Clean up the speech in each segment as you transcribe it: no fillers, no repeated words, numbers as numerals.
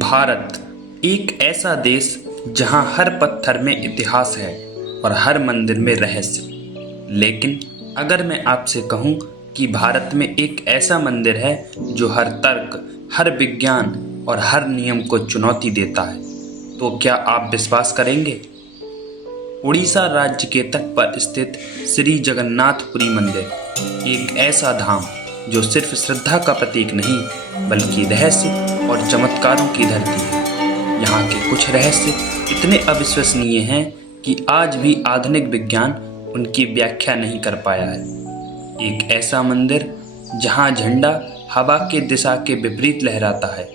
भारत एक ऐसा देश जहां हर पत्थर में इतिहास है और हर मंदिर में रहस्य। लेकिन अगर मैं आपसे कहूं कि भारत में एक ऐसा मंदिर है जो हर तर्क, हर विज्ञान और हर नियम को चुनौती देता है, तो क्या आप विश्वास करेंगे? उड़ीसा राज्य के तट पर स्थित श्री जगन्नाथपुरी मंदिर एक ऐसा धाम जो सिर्फ श्रद्धा का प्रतीक नहीं बल्कि रहस्य और चमत्कारों की धरती है। यहाँ के कुछ रहस्य इतने अविश्वसनीय हैं कि आज भी आधुनिक विज्ञान उनकी व्याख्या नहीं कर पाया है। एक ऐसा मंदिर जहाँ झंडा हवा के दिशा के विपरीत लहराता है,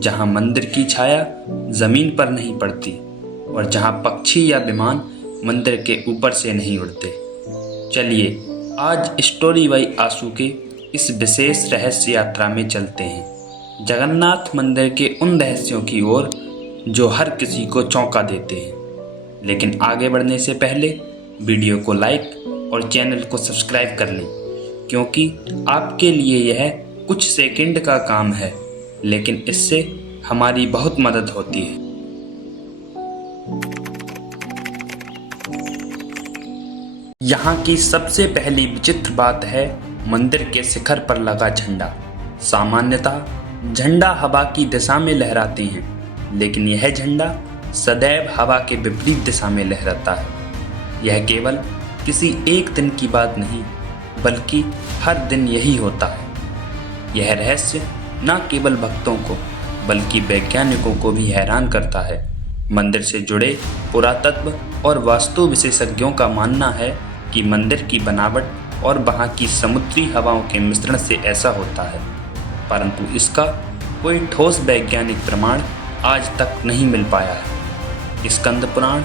जहाँ मंदिर की छाया जमीन पर नहीं पड़ती और जहाँ पक्षी या विमान मंदिर के ऊपर से नहीं उड़ते। चलिए आज स्टोरी बाई आशु के इस विशेष रहस्य यात्रा में चलते हैं, जगन्नाथ मंदिर के उन रहस्यों की ओर जो हर किसी को चौंका देते हैं। लेकिन आगे बढ़ने से पहले वीडियो को लाइक और चैनल को सब्सक्राइब कर लें, क्योंकि आपके लिए यह कुछ सेकंड का काम है, लेकिन इससे हमारी बहुत मदद होती है। यहाँ की सबसे पहली विचित्र बात है मंदिर के शिखर पर लगा झंडा। सामान्यतः झंडा हवा की दिशा में लहराते हैं, लेकिन यह झंडा सदैव हवा के विपरीत दिशा में लहराता है। यह केवल किसी एक दिन की बात नहीं बल्कि हर दिन यही होता है। यह रहस्य न केवल भक्तों को बल्कि वैज्ञानिकों को भी हैरान करता है। मंदिर से जुड़े पुरातत्व और वास्तु विशेषज्ञों का मानना है कि मंदिर की बनावट और वहाँ की समुद्री हवाओं के मिश्रण से ऐसा होता है, परंतु इसका कोई ठोस वैज्ञानिक प्रमाण आज तक नहीं मिल पाया है। स्कंद पुराण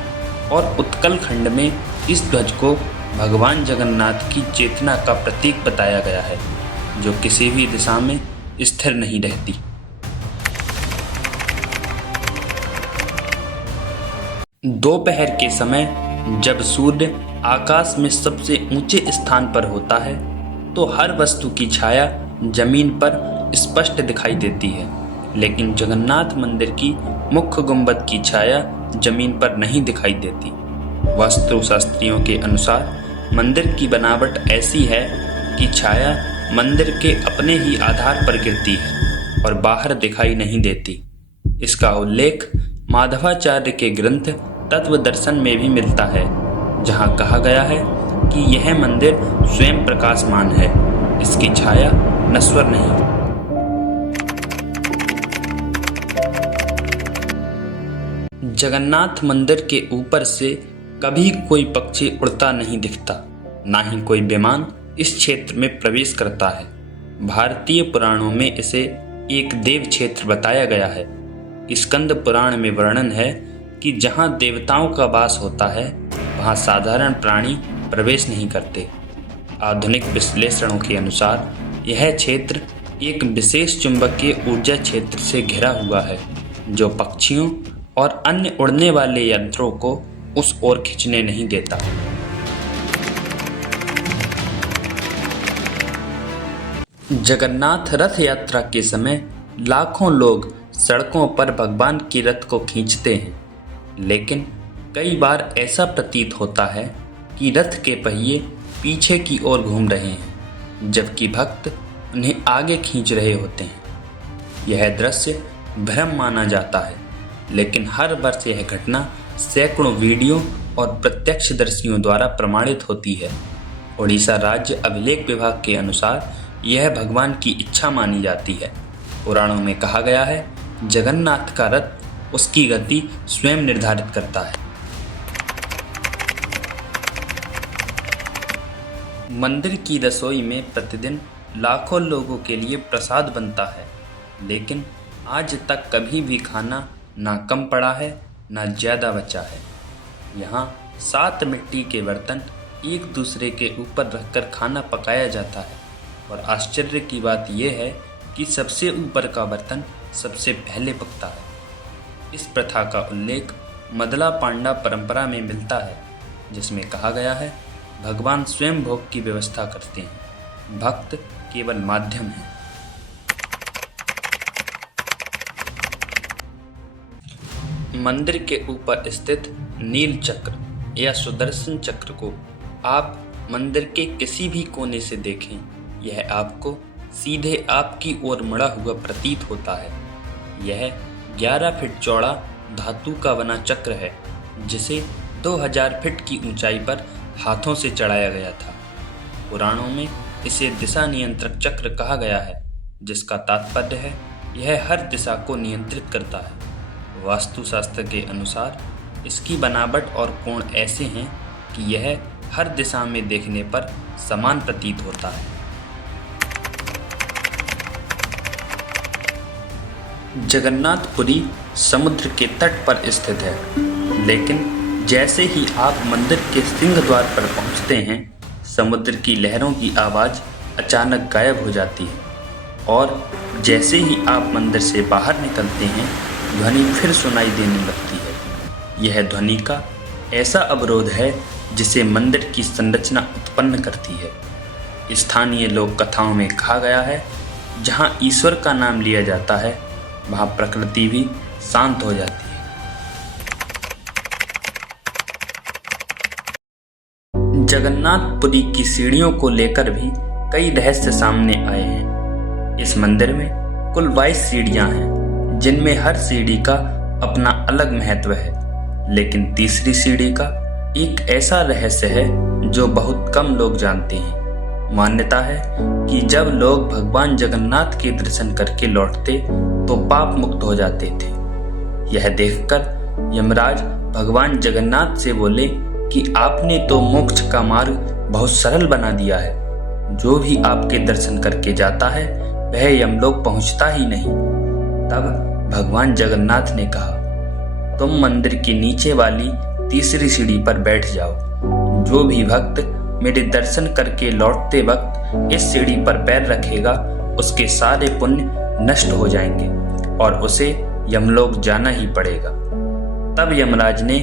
और उत्कल खंड में इस ध्वज को भगवान जगन्नाथ की चेतना का प्रतीक बताया गया है, जो किसी भी दिशा में स्थिर नहीं रहती। दोपहर के समय जब सूर्य आकाश में सबसे ऊंचे स्थान पर होता है तो हर वस्तु की छाया जमीन पर स्पष्ट दिखाई देती है, लेकिन जगन्नाथ मंदिर की मुख्य गुंबद की छाया जमीन पर नहीं दिखाई देती। वास्तुशास्त्रियों के अनुसार मंदिर की बनावट ऐसी है कि छाया मंदिर के अपने ही आधार पर गिरती है और बाहर दिखाई नहीं देती। इसका उल्लेख माधवाचार्य के ग्रंथ तत्व दर्शन में भी मिलता है, जहाँ कहा गया है कि यह मंदिर स्वयं प्रकाशमान है, इसकी छाया नश्वर नहीं। जगन्नाथ मंदिर के ऊपर से कभी कोई पक्षी उड़ता नहीं दिखता, ना ही कोई विमान इस क्षेत्र में प्रवेश करता है। भारतीय पुराणों में इसे एक देव क्षेत्र बताया गया है। स्कंद पुराण में वर्णन है कि जहाँ देवताओं का वास होता है वहाँ साधारण प्राणी प्रवेश नहीं करते। आधुनिक विश्लेषणों के अनुसार यह क्षेत्र एक विशेष चुंबकीय ऊर्जा क्षेत्र से घिरा हुआ है, जो पक्षियों और अन्य उड़ने वाले यंत्रों को उस ओर खींचने नहीं देता। जगन्नाथ रथ यात्रा के समय लाखों लोग सड़कों पर भगवान की रथ को खींचते हैं, लेकिन कई बार ऐसा प्रतीत होता है कि रथ के पहिए पीछे की ओर घूम रहे हैं, जबकि भक्त उन्हें आगे खींच रहे होते हैं। यह दृश्य भ्रम माना जाता है, लेकिन हर वर्ष यह घटना सैकड़ों वीडियो और प्रत्यक्षदर्शियों द्वारा प्रमाणित होती है। उड़ीसा राज्य अभिलेख विभाग के अनुसार यह भगवान की इच्छा मानी जाती है। पुराणों में कहा गया है, जगन्नाथ का रथ उसकी गति स्वयं निर्धारित करता है। मंदिर की रसोई में प्रतिदिन लाखों लोगों के लिए प्रसाद बनता है, लेकिन आज तक कभी भी खाना ना कम पड़ा है ना ज़्यादा बचा है। यहाँ 7 मिट्टी के बर्तन एक दूसरे के ऊपर रखकर खाना पकाया जाता है, और आश्चर्य की बात यह है कि सबसे ऊपर का बर्तन सबसे पहले पकता है। इस प्रथा का उल्लेख मदला पांडा परंपरा में मिलता है, जिसमें कहा गया है, भगवान स्वयं भोग की व्यवस्था करते हैं, भक्त केवल माध्यम है। मंदिर के ऊपर स्थित नील चक्र या सुदर्शन चक्र को आप मंदिर के किसी भी कोने से देखें, यह आपको सीधे आपकी ओर मुड़ा हुआ प्रतीत होता है। यह 11 फीट चौड़ा धातु का बना चक्र है, जिसे 2000 फीट की ऊंचाई पर हाथों से चढ़ाया गया था। पुराणों में इसे दिशा नियंत्रक चक्र कहा गया है, जिसका तात्पर्य है यह हर दिशा को नियंत्रित करता है। वास्तुशास्त्र के अनुसार इसकी बनावट और कोण ऐसे हैं कि यह हर दिशा में देखने पर समान प्रतीत होता है। जगन्नाथपुरी समुद्र के तट पर स्थित है, लेकिन जैसे ही आप मंदिर के सिंह द्वार पर पहुंचते हैं, समुद्र की लहरों की आवाज़ अचानक गायब हो जाती है और जैसे ही आप मंदिर से बाहर निकलते हैं, ध्वनि फिर सुनाई देने लगती है। यह ध्वनि का ऐसा अवरोध है जिसे मंदिर की संरचना उत्पन्न करती है। स्थानीय लोक कथाओं में कहा गया है, जहाँ ईश्वर का नाम लिया जाता है, वहाँ प्रकृति भी शांत हो जाती है। जगन्नाथपुरी की सीढ़ियों को लेकर भी कई रहस्य सामने आए हैं। इस मंदिर में कुल 22 सीढ़ियां हैं, जिनमें हर सीढ़ी का अपना अलग महत्व है, लेकिन तीसरी सीढ़ी का एक ऐसा रहस्य है जो बहुत कम लोग जानते हैं। मान्यता है कि जब लोग भगवान जगन्नाथ के दर्शन करके लौटते तो पाप मुक्त हो जाते थे। यह देखकर यमराज भगवान जगन्नाथ से बोले कि आपने तो मोक्ष का मार्ग बहुत सरल बना दिया है। जो भी आपके दर्शन करके जाता है वह यमलोक पहुंचता ही नहीं। तब भगवान जगन्नाथ ने कहा, तुम मंदिर की नीचे वाली तीसरी सीढ़ी पर बैठ जाओ। जो भी भक्त मेरे दर्शन करके लौटते वक्त इस सीढ़ी पर पैर रखेगा, उसके सारे पुण्य नष्ट हो जाएंगे और उसे यमलोक जाना ही पड़ेगा। तब यमराज ने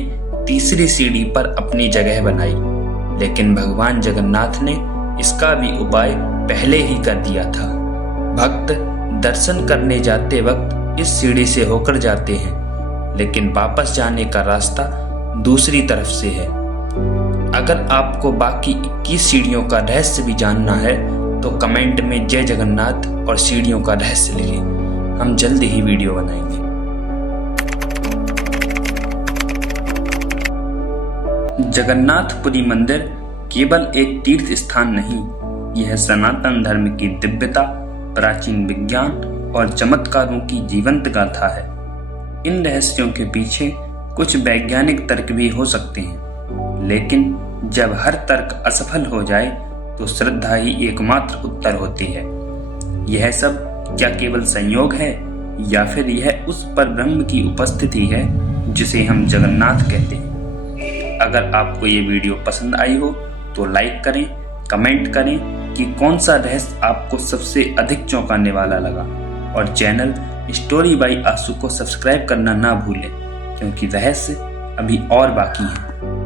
तीसरी सीढ़ी पर अपनी जगह बनाई, लेकिन भगवान जगन्नाथ ने इसका भी उपाय पहले ही कर दिया था। भक्त दर्शन करने जाते वक्त इस सीढ़ी से होकर जाते हैं, लेकिन वापस जाने का रास्ता दूसरी तरफ से है। अगर आपको बाकी 21 सीढ़ियों का रहस्य भी जानना है तो कमेंट में जय जगन्नाथ और सीढ़ियों का रहस्य लिखें। हम जल्द ही वीडियो बनाएंगे। जगन्नाथपुरी मंदिर केवल एक तीर्थ स्थान नहीं, यह सनातन धर्म की दिव्यता, प्राचीन विज्ञान और चमत्कारों की जीवंत गाथा है। इन रहस्यों के पीछे कुछ वैज्ञानिक तर्क भी हो सकते हैं, लेकिन जब हर तर्क असफल हो जाए तो श्रद्धा ही एकमात्र उत्तर होती है। यह सब क्या केवल संयोग है या फिर यह उस परब्रह्म की उपस्थिति है जिसे हम जगन्नाथ कहते हैं? अगर आपको ये वीडियो पसंद आई हो तो लाइक करें, कमेंट करें कि कौन सा रहस्य आपको सबसे अधिक चौंकाने वाला लगा, और चैनल स्टोरी बाई आशु को सब्सक्राइब करना ना भूलें, क्योंकि रहस्य अभी और बाकी हैं।